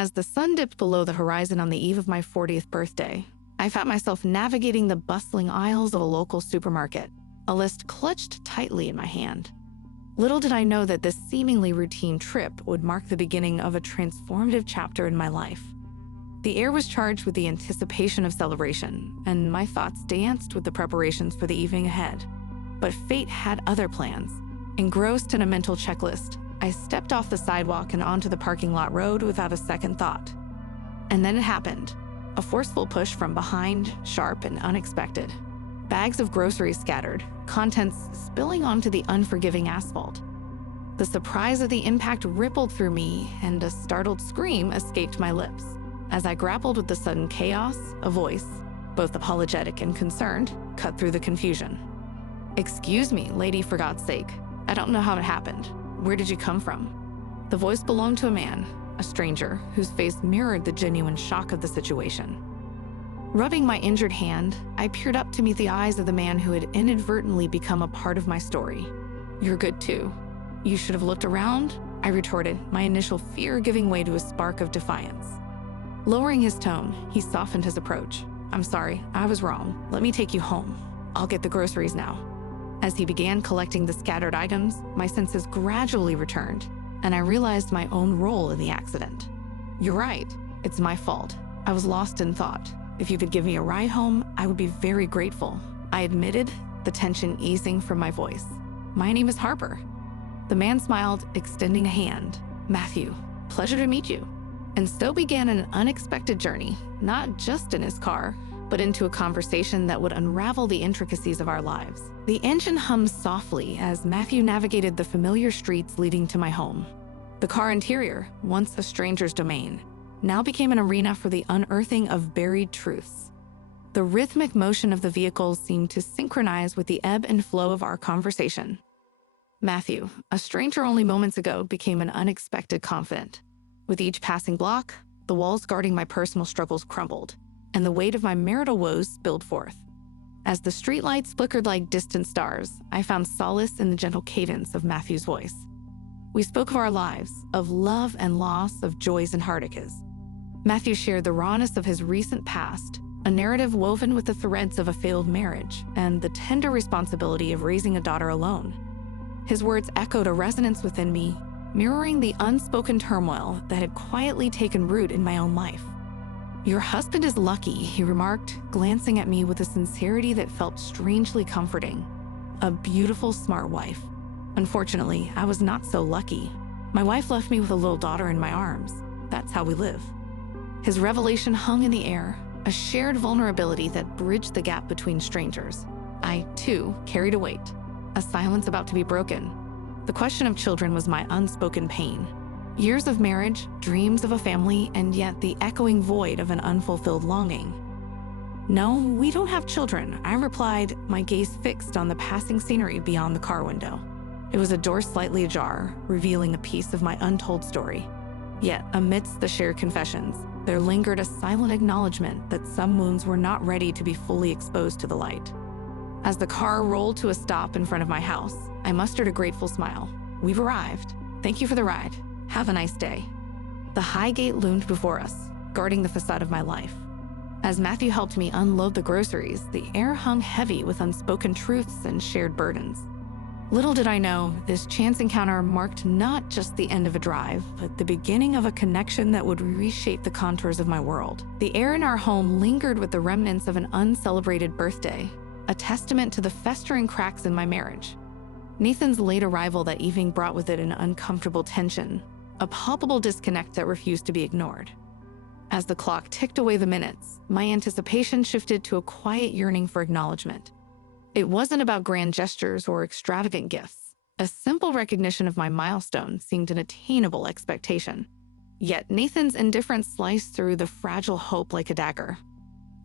As the sun dipped below the horizon on the eve of my 40th birthday, I found myself navigating the bustling aisles of a local supermarket, a list clutched tightly in my hand. Little did I know that this seemingly routine trip would mark the beginning of a transformative chapter in my life. The air was charged with the anticipation of celebration, and my thoughts danced with the preparations for the evening ahead. But fate had other plans. Engrossed in a mental checklist, I stepped off the sidewalk and onto the parking lot road without a second thought. And then it happened. A forceful push from behind, sharp and unexpected. Bags of groceries scattered, contents spilling onto the unforgiving asphalt. The surprise of the impact rippled through me, and a startled scream escaped my lips. As I grappled with the sudden chaos, a voice, both apologetic and concerned, cut through the confusion. "Excuse me, lady, for God's sake. I don't know how it happened. Where did you come from?" The voice belonged to a man, a stranger, whose face mirrored the genuine shock of the situation. Rubbing my injured hand, I peered up to meet the eyes of the man who had inadvertently become a part of my story. "You're good too. You should have looked around," I retorted, my initial fear giving way to a spark of defiance. Lowering his tone, he softened his approach. "I'm sorry, I was wrong. Let me take you home. I'll get the groceries now." As he began collecting the scattered items, my senses gradually returned, and I realized my own role in the accident. "You're right. It's my fault. I was lost in thought. If you could give me a ride home, I would be very grateful," I admitted, the tension easing from my voice. "My name is Harper." The man smiled, extending a hand. "Matthew, pleasure to meet you." And so began an unexpected journey, not just in his car, but into a conversation that would unravel the intricacies of our lives. The engine hummed softly as Matthew navigated the familiar streets leading to my home. The car interior, once a stranger's domain, now became an arena for the unearthing of buried truths. The rhythmic motion of the vehicles seemed to synchronize with the ebb and flow of our conversation. Matthew, a stranger only moments ago, became an unexpected confidant. With each passing block, the walls guarding my personal struggles crumbled, and the weight of my marital woes spilled forth. As the streetlights flickered like distant stars, I found solace in the gentle cadence of Matthew's voice. We spoke of our lives, of love and loss, of joys and heartaches. Matthew shared the rawness of his recent past, a narrative woven with the threads of a failed marriage, and the tender responsibility of raising a daughter alone. His words echoed a resonance within me, mirroring the unspoken turmoil that had quietly taken root in my own life. "Your husband is lucky," he remarked, glancing at me with a sincerity that felt strangely comforting. "A beautiful, smart wife. Unfortunately, I was not so lucky. My wife left me with a little daughter in my arms. That's how we live." His revelation hung in the air, a shared vulnerability that bridged the gap between strangers. I, too, carried a weight, a silence about to be broken. The question of children was my unspoken pain. Years of marriage, dreams of a family, and yet the echoing void of an unfulfilled longing. "No, we don't have children," I replied, my gaze fixed on the passing scenery beyond the car window. It was a door slightly ajar, revealing a piece of my untold story. Yet, amidst the shared confessions, there lingered a silent acknowledgement that some wounds were not ready to be fully exposed to the light. As the car rolled to a stop in front of my house, I mustered a grateful smile. "We've arrived. Thank you for the ride. Have a nice day." The high gate loomed before us, guarding the facade of my life. As Matthew helped me unload the groceries, the air hung heavy with unspoken truths and shared burdens. Little did I know, this chance encounter marked not just the end of a drive, but the beginning of a connection that would reshape the contours of my world. The air in our home lingered with the remnants of an uncelebrated birthday, a testament to the festering cracks in my marriage. Nathan's late arrival that evening brought with it an uncomfortable tension, a palpable disconnect that refused to be ignored. As the clock ticked away the minutes, my anticipation shifted to a quiet yearning for acknowledgement. It wasn't about grand gestures or extravagant gifts. A simple recognition of my milestone seemed an attainable expectation. Yet Nathan's indifference sliced through the fragile hope like a dagger.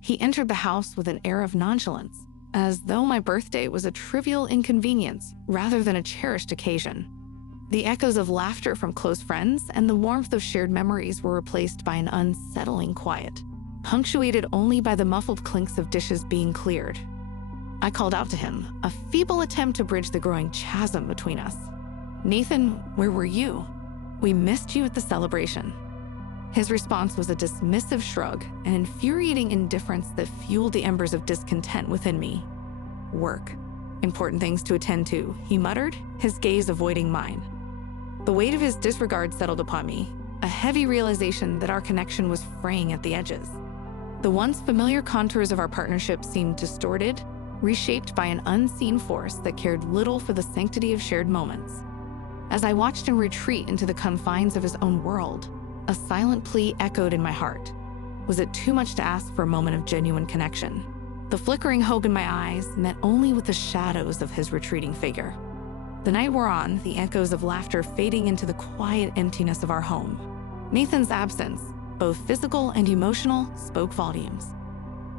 He entered the house with an air of nonchalance, as though my birthday was a trivial inconvenience rather than a cherished occasion. The echoes of laughter from close friends and the warmth of shared memories were replaced by an unsettling quiet, punctuated only by the muffled clinks of dishes being cleared. I called out to him, a feeble attempt to bridge the growing chasm between us. "Nathan, where were you? We missed you at the celebration." His response was a dismissive shrug, an infuriating indifference that fueled the embers of discontent within me. Work. Important things to attend to, he muttered, his gaze avoiding mine. The weight of his disregard settled upon me, a heavy realization that our connection was fraying at the edges. The once familiar contours of our partnership seemed distorted, reshaped by an unseen force that cared little for the sanctity of shared moments. As I watched him retreat into the confines of his own world, a silent plea echoed in my heart. Was it too much to ask for a moment of genuine connection? The flickering hope in my eyes met only with the shadows of his retreating figure. The night wore on, the echoes of laughter fading into the quiet emptiness of our home. Nathan's absence, both physical and emotional, spoke volumes.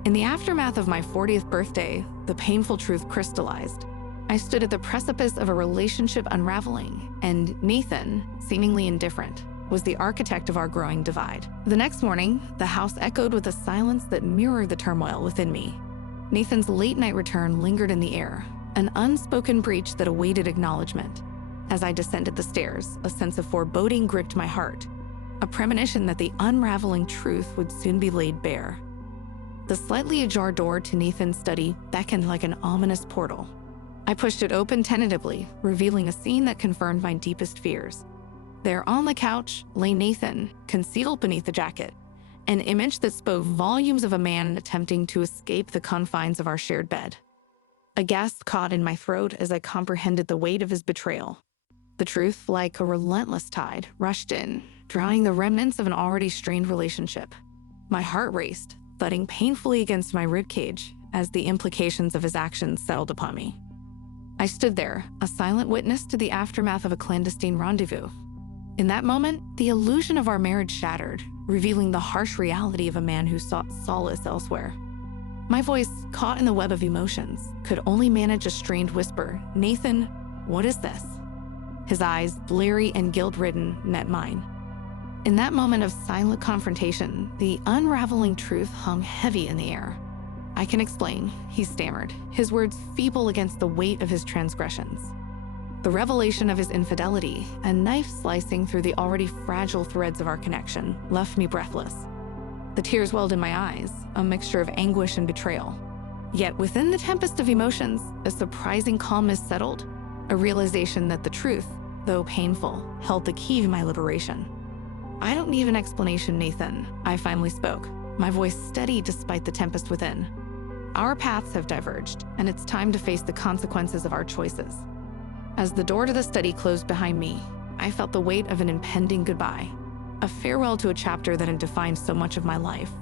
In the aftermath of my 40th birthday, the painful truth crystallized. I stood at the precipice of a relationship unraveling, and Nathan, seemingly indifferent, was the architect of our growing divide. The next morning, the house echoed with a silence that mirrored the turmoil within me. Nathan's late-night return lingered in the air, an unspoken breach that awaited acknowledgement. As I descended the stairs, a sense of foreboding gripped my heart, a premonition that the unraveling truth would soon be laid bare. The slightly ajar door to Nathan's study beckoned like an ominous portal. I pushed it open tentatively, revealing a scene that confirmed my deepest fears. There on the couch lay Nathan, concealed beneath the jacket, an image that spoke volumes of a man attempting to escape the confines of our shared bed. A gasp caught in my throat as I comprehended the weight of his betrayal. The truth, like a relentless tide, rushed in, drawing the remnants of an already strained relationship. My heart raced, thudding painfully against my ribcage as the implications of his actions settled upon me. I stood there, a silent witness to the aftermath of a clandestine rendezvous. In that moment, the illusion of our marriage shattered, revealing the harsh reality of a man who sought solace elsewhere. My voice, caught in the web of emotions, could only manage a strained whisper, "Nathan, what is this?" His eyes, bleary and guilt-ridden, met mine. In that moment of silent confrontation, the unraveling truth hung heavy in the air. "I can explain," he stammered, his words feeble against the weight of his transgressions. The revelation of his infidelity, a knife slicing through the already fragile threads of our connection, left me breathless. The tears welled in my eyes, a mixture of anguish and betrayal. Yet within the tempest of emotions, a surprising calmness settled, a realization that the truth, though painful, held the key to my liberation. "I don't need an explanation, Nathan," I finally spoke, my voice steady despite the tempest within. "Our paths have diverged, and it's time to face the consequences of our choices." As the door to the study closed behind me, I felt the weight of an impending goodbye, a farewell to a chapter that had defined so much of my life.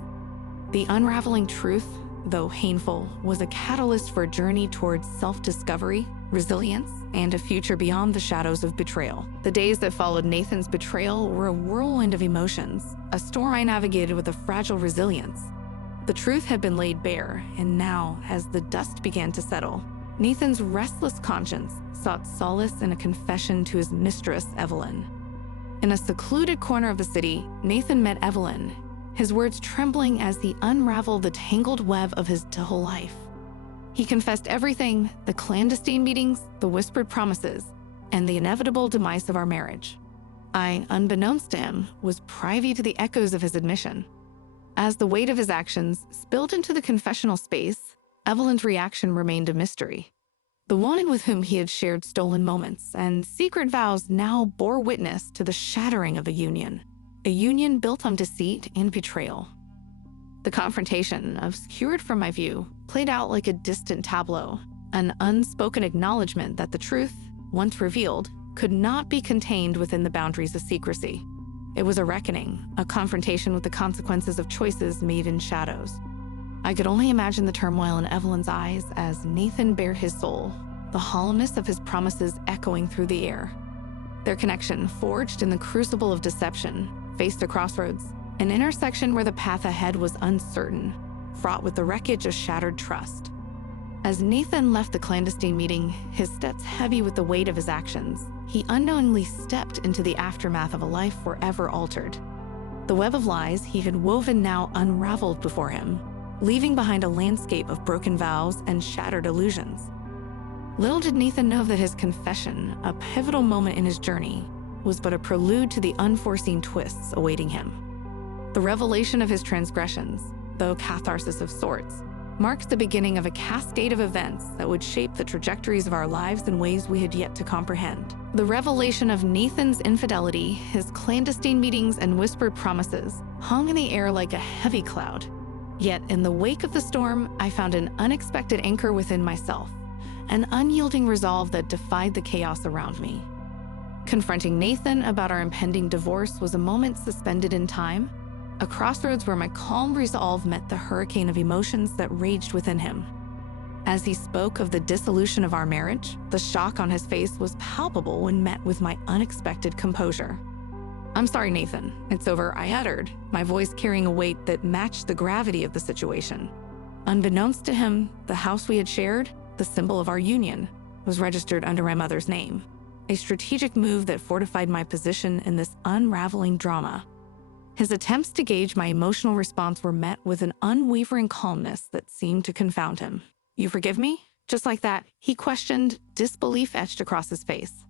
The unraveling truth, though painful, was a catalyst for a journey towards self-discovery, resilience, and a future beyond the shadows of betrayal. The days that followed Nathan's betrayal were a whirlwind of emotions, a storm I navigated with a fragile resilience. The truth had been laid bare, and now, as the dust began to settle, Nathan's restless conscience sought solace in a confession to his mistress, Evelyn. In a secluded corner of the city, Nathan met Evelyn, his words trembling as he unraveled the tangled web of his dull life. He confessed everything: the clandestine meetings, the whispered promises, and the inevitable demise of our marriage. I, unbeknownst to him, was privy to the echoes of his admission. As the weight of his actions spilled into the confessional space, Evelyn's reaction remained a mystery. The woman with whom he had shared stolen moments and secret vows now bore witness to the shattering of a union built on deceit and betrayal. The confrontation, obscured from my view, played out like a distant tableau, an unspoken acknowledgement that the truth, once revealed, could not be contained within the boundaries of secrecy. It was a reckoning, a confrontation with the consequences of choices made in shadows. I could only imagine the turmoil in Evelyn's eyes as Nathan bared his soul, the hollowness of his promises echoing through the air. Their connection, forged in the crucible of deception, faced a crossroads, an intersection where the path ahead was uncertain, fraught with the wreckage of shattered trust. As Nathan left the clandestine meeting, his steps heavy with the weight of his actions, he unknowingly stepped into the aftermath of a life forever altered. The web of lies he had woven now unraveled before him, leaving behind a landscape of broken vows and shattered illusions. Little did Nathan know that his confession, a pivotal moment in his journey, was but a prelude to the unforeseen twists awaiting him. The revelation of his transgressions, though catharsis of sorts, marked the beginning of a cascade of events that would shape the trajectories of our lives in ways we had yet to comprehend. The revelation of Nathan's infidelity, his clandestine meetings, and whispered promises hung in the air like a heavy cloud. Yet, in the wake of the storm, I found an unexpected anchor within myself, an unyielding resolve that defied the chaos around me. Confronting Nathan about our impending divorce was a moment suspended in time, a crossroads where my calm resolve met the hurricane of emotions that raged within him. As he spoke of the dissolution of our marriage, the shock on his face was palpable when met with my unexpected composure. "I'm sorry, Nathan. It's over," I uttered, my voice carrying a weight that matched the gravity of the situation. Unbeknownst to him, the house we had shared, the symbol of our union, was registered under my mother's name, a strategic move that fortified my position in this unraveling drama. His attempts to gauge my emotional response were met with an unwavering calmness that seemed to confound him. "You forgive me?" Just like that, he questioned, disbelief etched across his face.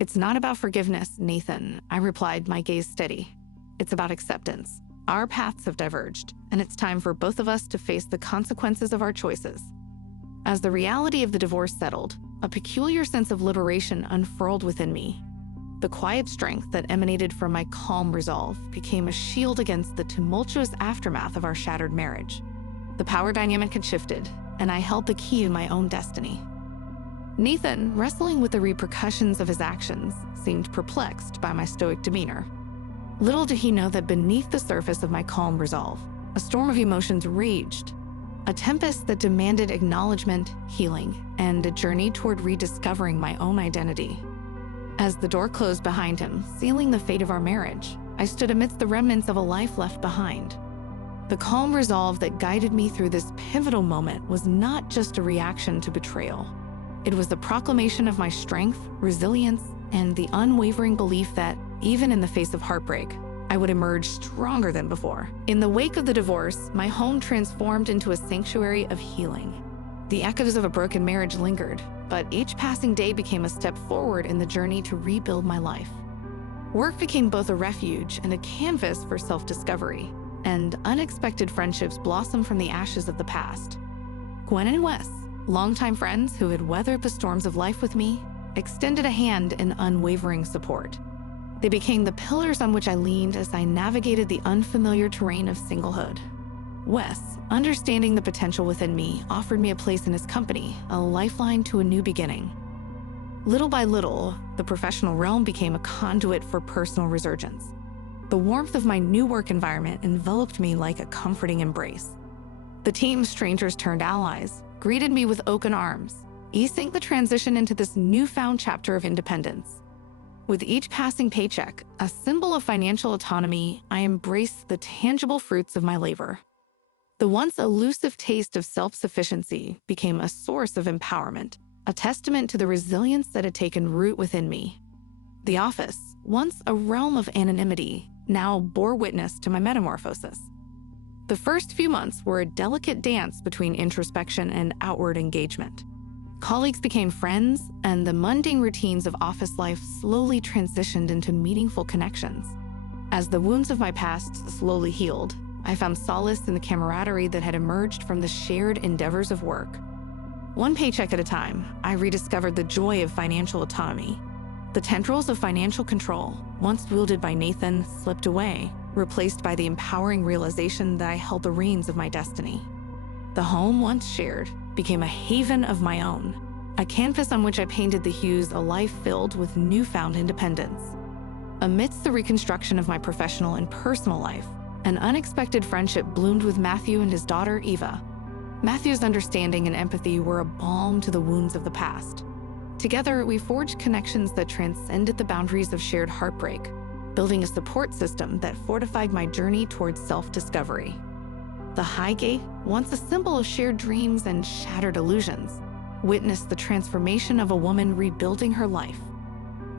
"It's not about forgiveness, Nathan," I replied, my gaze steady. "It's about acceptance. Our paths have diverged, and it's time for both of us to face the consequences of our choices." As the reality of the divorce settled, a peculiar sense of liberation unfurled within me. The quiet strength that emanated from my calm resolve became a shield against the tumultuous aftermath of our shattered marriage. The power dynamic had shifted, and I held the key to my own destiny. Nathan, wrestling with the repercussions of his actions, seemed perplexed by my stoic demeanor. Little did he know that beneath the surface of my calm resolve, a storm of emotions raged, a tempest that demanded acknowledgement, healing, and a journey toward rediscovering my own identity. As the door closed behind him, sealing the fate of our marriage, I stood amidst the remnants of a life left behind. The calm resolve that guided me through this pivotal moment was not just a reaction to betrayal. It was the proclamation of my strength, resilience, and the unwavering belief that, even in the face of heartbreak, I would emerge stronger than before. In the wake of the divorce, my home transformed into a sanctuary of healing. The echoes of a broken marriage lingered, but each passing day became a step forward in the journey to rebuild my life. Work became both a refuge and a canvas for self-discovery, and unexpected friendships blossomed from the ashes of the past. Gwen and Wes, longtime friends who had weathered the storms of life with me, extended a hand in unwavering support. They became the pillars on which I leaned as I navigated the unfamiliar terrain of singlehood. Wes, understanding the potential within me, offered me a place in his company, a lifeline to a new beginning. Little by little, the professional realm became a conduit for personal resurgence. The warmth of my new work environment enveloped me like a comforting embrace. The team's strangers turned allies, greeted me with open arms, easing the transition into this newfound chapter of independence. With each passing paycheck, a symbol of financial autonomy, I embraced the tangible fruits of my labor. The once elusive taste of self-sufficiency became a source of empowerment, a testament to the resilience that had taken root within me. The office, once a realm of anonymity, now bore witness to my metamorphosis. The first few months were a delicate dance between introspection and outward engagement. Colleagues became friends, and the mundane routines of office life slowly transitioned into meaningful connections. As the wounds of my past slowly healed, I found solace in the camaraderie that had emerged from the shared endeavors of work. One paycheck at a time, I rediscovered the joy of financial autonomy. The tendrils of financial control, once wielded by Nathan, slipped away, replaced by the empowering realization that I held the reins of my destiny. The home once shared became a haven of my own, a canvas on which I painted the hues of a life filled with newfound independence. Amidst the reconstruction of my professional and personal life, an unexpected friendship bloomed with Matthew and his daughter, Eva. Matthew's understanding and empathy were a balm to the wounds of the past. Together, we forged connections that transcended the boundaries of shared heartbreak, building a support system that fortified my journey towards self-discovery. The Highgate, once a symbol of shared dreams and shattered illusions, witnessed the transformation of a woman rebuilding her life.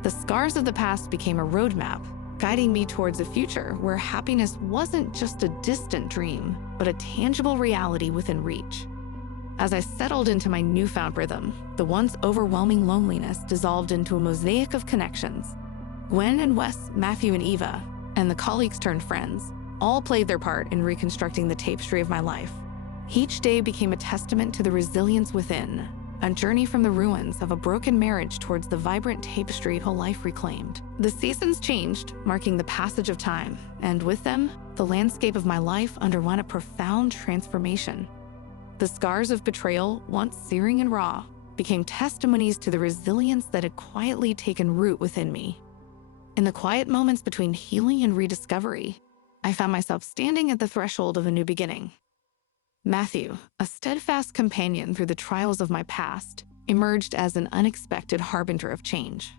The scars of the past became a roadmap, guiding me towards a future where happiness wasn't just a distant dream, but a tangible reality within reach. As I settled into my newfound rhythm, the once overwhelming loneliness dissolved into a mosaic of connections. Gwen and Wes, Matthew and Eva, and the colleagues turned friends, all played their part in reconstructing the tapestry of my life. Each day became a testament to the resilience within, a journey from the ruins of a broken marriage towards the vibrant tapestry a life reclaimed. The seasons changed, marking the passage of time, and with them, the landscape of my life underwent a profound transformation. The scars of betrayal, once searing and raw, became testimonies to the resilience that had quietly taken root within me. In the quiet moments between healing and rediscovery, I found myself standing at the threshold of a new beginning. Matthew, a steadfast companion through the trials of my past, emerged as an unexpected harbinger of change.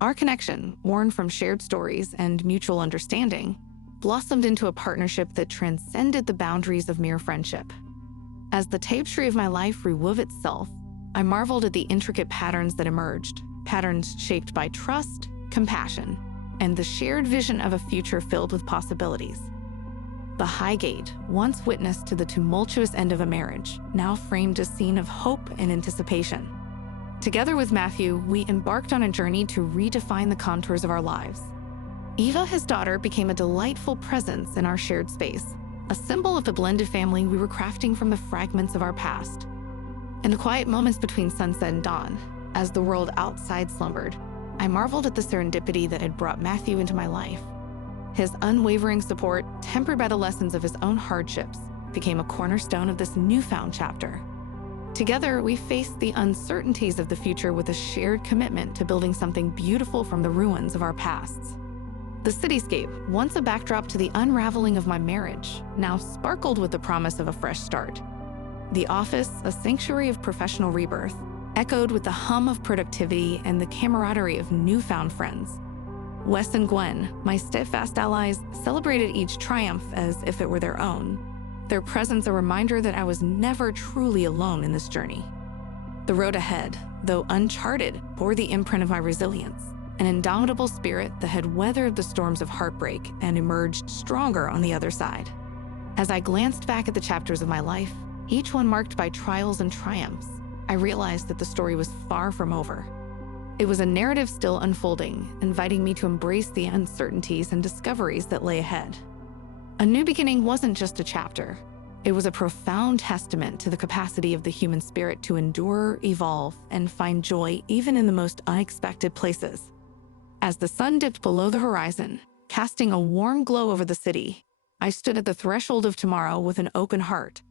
Our connection, born from shared stories and mutual understanding, blossomed into a partnership that transcended the boundaries of mere friendship. As the tapestry of my life rewove itself, I marveled at the intricate patterns that emerged, patterns shaped by trust, compassion, and the shared vision of a future filled with possibilities. The high gate, once witness to the tumultuous end of a marriage, now framed a scene of hope and anticipation. Together with Matthew, we embarked on a journey to redefine the contours of our lives. Eva, his daughter, became a delightful presence in our shared space, a symbol of the blended family we were crafting from the fragments of our past. In the quiet moments between sunset and dawn, as the world outside slumbered, I marveled at the serendipity that had brought Matthew into my life. His unwavering support, tempered by the lessons of his own hardships, became a cornerstone of this newfound chapter. Together, we faced the uncertainties of the future with a shared commitment to building something beautiful from the ruins of our pasts. The cityscape, once a backdrop to the unraveling of my marriage, now sparkled with the promise of a fresh start. The office, a sanctuary of professional rebirth, echoed with the hum of productivity and the camaraderie of newfound friends. Wes and Gwen, my steadfast allies, celebrated each triumph as if it were their own, their presence a reminder that I was never truly alone in this journey. The road ahead, though uncharted, bore the imprint of my resilience, an indomitable spirit that had weathered the storms of heartbreak and emerged stronger on the other side. As I glanced back at the chapters of my life, each one marked by trials and triumphs, I realized that the story was far from over. It was a narrative still unfolding, inviting me to embrace the uncertainties and discoveries that lay ahead. A new beginning wasn't just a chapter. It was a profound testament to the capacity of the human spirit to endure, evolve, and find joy even in the most unexpected places. As the sun dipped below the horizon, casting a warm glow over the city, I stood at the threshold of tomorrow with an open heart,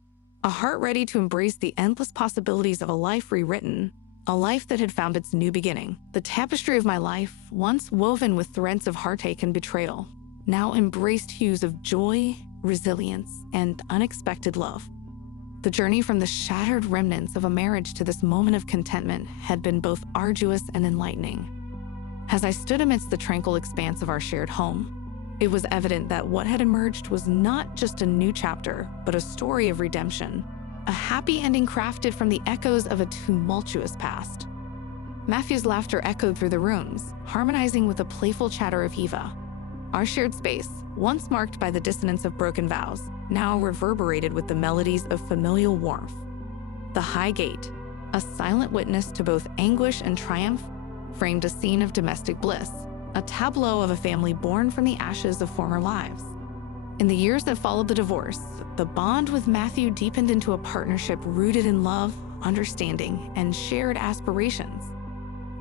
a heart ready to embrace the endless possibilities of a life rewritten, a life that had found its new beginning. The tapestry of my life, once woven with threads of heartache and betrayal, now embraced hues of joy, resilience, and unexpected love. The journey from the shattered remnants of a marriage to this moment of contentment had been both arduous and enlightening. As I stood amidst the tranquil expanse of our shared home, it was evident that what had emerged was not just a new chapter, but a story of redemption, a happy ending crafted from the echoes of a tumultuous past. Matthew's laughter echoed through the rooms, harmonizing with the playful chatter of Eva. Our shared space, once marked by the dissonance of broken vows, now reverberated with the melodies of familial warmth. The high gate, a silent witness to both anguish and triumph, framed a scene of domestic bliss, a tableau of a family born from the ashes of former lives. In the years that followed the divorce, the bond with Matthew deepened into a partnership rooted in love, understanding, and shared aspirations.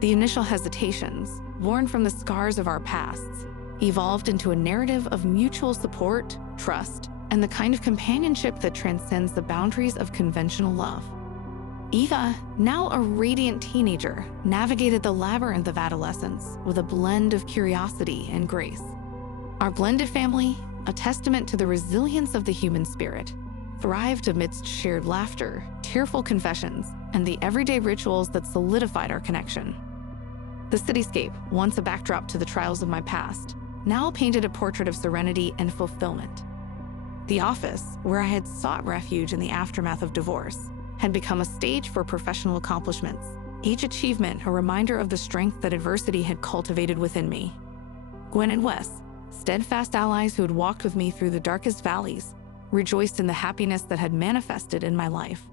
The initial hesitations, born from the scars of our pasts, evolved into a narrative of mutual support, trust, and the kind of companionship that transcends the boundaries of conventional love. Eva, now a radiant teenager, navigated the labyrinth of adolescence with a blend of curiosity and grace. Our blended family, a testament to the resilience of the human spirit, thrived amidst shared laughter, tearful confessions, and the everyday rituals that solidified our connection. The cityscape, once a backdrop to the trials of my past, now painted a portrait of serenity and fulfillment. The office, where I had sought refuge in the aftermath of divorce, had become a stage for professional accomplishments, each achievement a reminder of the strength that adversity had cultivated within me. Gwen and Wes, steadfast allies who had walked with me through the darkest valleys, rejoiced in the happiness that had manifested in my life.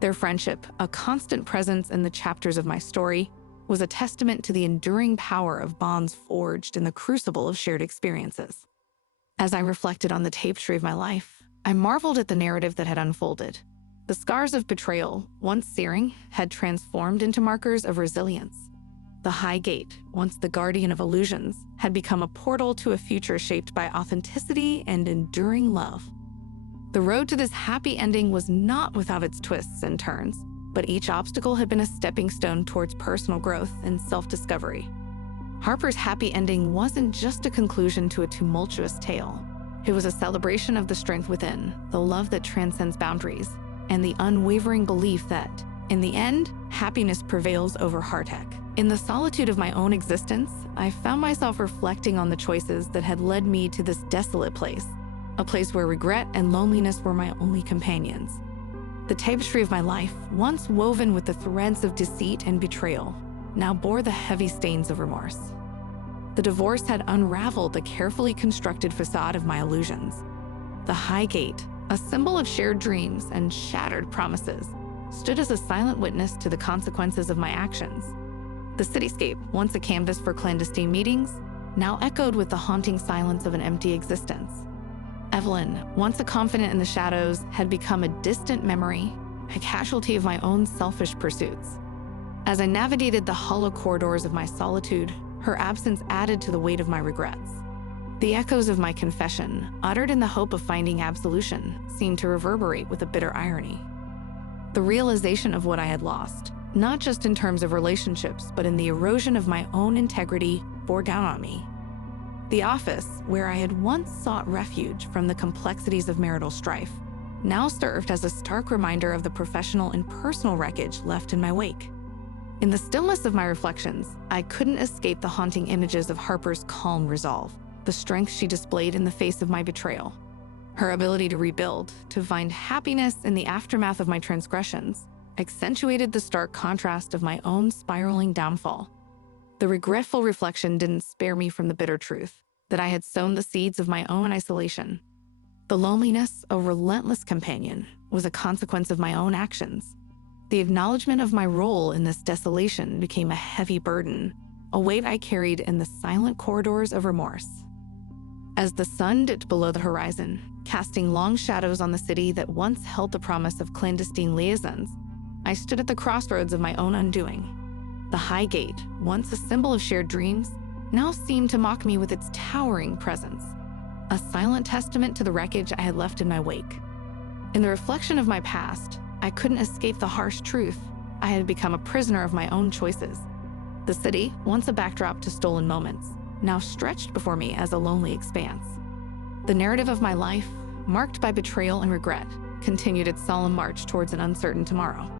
Their friendship, a constant presence in the chapters of my story, was a testament to the enduring power of bonds forged in the crucible of shared experiences. As I reflected on the tapestry of my life, I marveled at the narrative that had unfolded. The scars of betrayal, once searing, had transformed into markers of resilience. The high gate, once the guardian of illusions, had become a portal to a future shaped by authenticity and enduring love. The road to this happy ending was not without its twists and turns, but each obstacle had been a stepping stone towards personal growth and self-discovery. Harper's happy ending wasn't just a conclusion to a tumultuous tale. It was a celebration of the strength within, the love that transcends boundaries, and the unwavering belief that, in the end, happiness prevails over heartache. In the solitude of my own existence, I found myself reflecting on the choices that had led me to this desolate place, a place where regret and loneliness were my only companions. The tapestry of my life, once woven with the threads of deceit and betrayal, now bore the heavy stains of remorse. The divorce had unraveled the carefully constructed facade of my illusions. The high gate, a symbol of shared dreams and shattered promises, stood as a silent witness to the consequences of my actions. The cityscape, once a canvas for clandestine meetings, now echoed with the haunting silence of an empty existence. Evelyn, once a confidant in the shadows, had become a distant memory, a casualty of my own selfish pursuits. As I navigated the hollow corridors of my solitude, her absence added to the weight of my regrets. The echoes of my confession, uttered in the hope of finding absolution, seemed to reverberate with a bitter irony. The realization of what I had lost, not just in terms of relationships, but in the erosion of my own integrity, bore down on me. The office, where I had once sought refuge from the complexities of marital strife, now served as a stark reminder of the professional and personal wreckage left in my wake. In the stillness of my reflections, I couldn't escape the haunting images of Harper's calm resolve, the strength she displayed in the face of my betrayal. Her ability to rebuild, to find happiness in the aftermath of my transgressions, accentuated the stark contrast of my own spiraling downfall. The regretful reflection didn't spare me from the bitter truth that I had sown the seeds of my own isolation. The loneliness, a relentless companion, was a consequence of my own actions. The acknowledgement of my role in this desolation became a heavy burden, a weight I carried in the silent corridors of remorse. As the sun dipped below the horizon, casting long shadows on the city that once held the promise of clandestine liaisons, I stood at the crossroads of my own undoing. The high gate, once a symbol of shared dreams, now seemed to mock me with its towering presence, a silent testament to the wreckage I had left in my wake. In the reflection of my past, I couldn't escape the harsh truth. I had become a prisoner of my own choices. The city, once a backdrop to stolen moments, now stretched before me as a lonely expanse. The narrative of my life, marked by betrayal and regret, continued its solemn march towards an uncertain tomorrow.